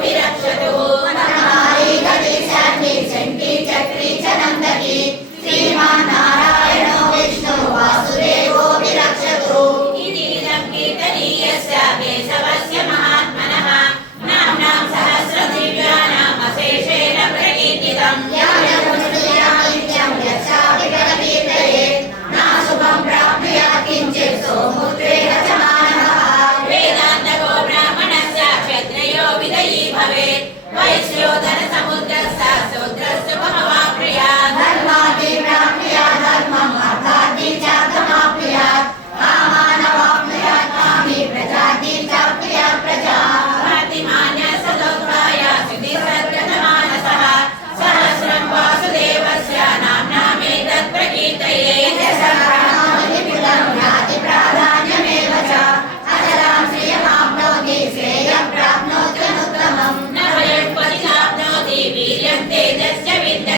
विरक्षतु वनमाली गति शर्मी चंडी चक्री च नंदकी श्रीमान नारायणो विष्णु वासुदेवो विरक्षतु इति विदं कीर्तनीयस्य केशवस्य महात्मनः नाम्नां सहस्रदिव्यानाम् अशेषेण प्रकीर्तितं शुभं प्राप्नुयात् किञ्चित् सोमुद्रेण च मानवः वेदान्तको ब्राह्मणस्य क्षत्रियो विदयी भवेत् वैश्योधन समुद्रस्य शूद्रस्य समवाप्नुयात् धर्मादि प्राप्नुयात् धर्मम् अर्थादि च समाप्नुयात् कामानवाप्नुयात् कामी प्रजाति चाप्नुयात् प्रजा प्रतिमान्य सदोत्थाय शुद्धिसद्गतमानसः सहस्रं वासुदेवस्य नाम्नामेतत् प्रकीर्तये प्राधान्यमेव च अचलां श्रियमाप्नोति श्रेयं प्राप्नोत्यनुत्तमम् न भयं परिचाप्नोति वीर्यं तेजस्य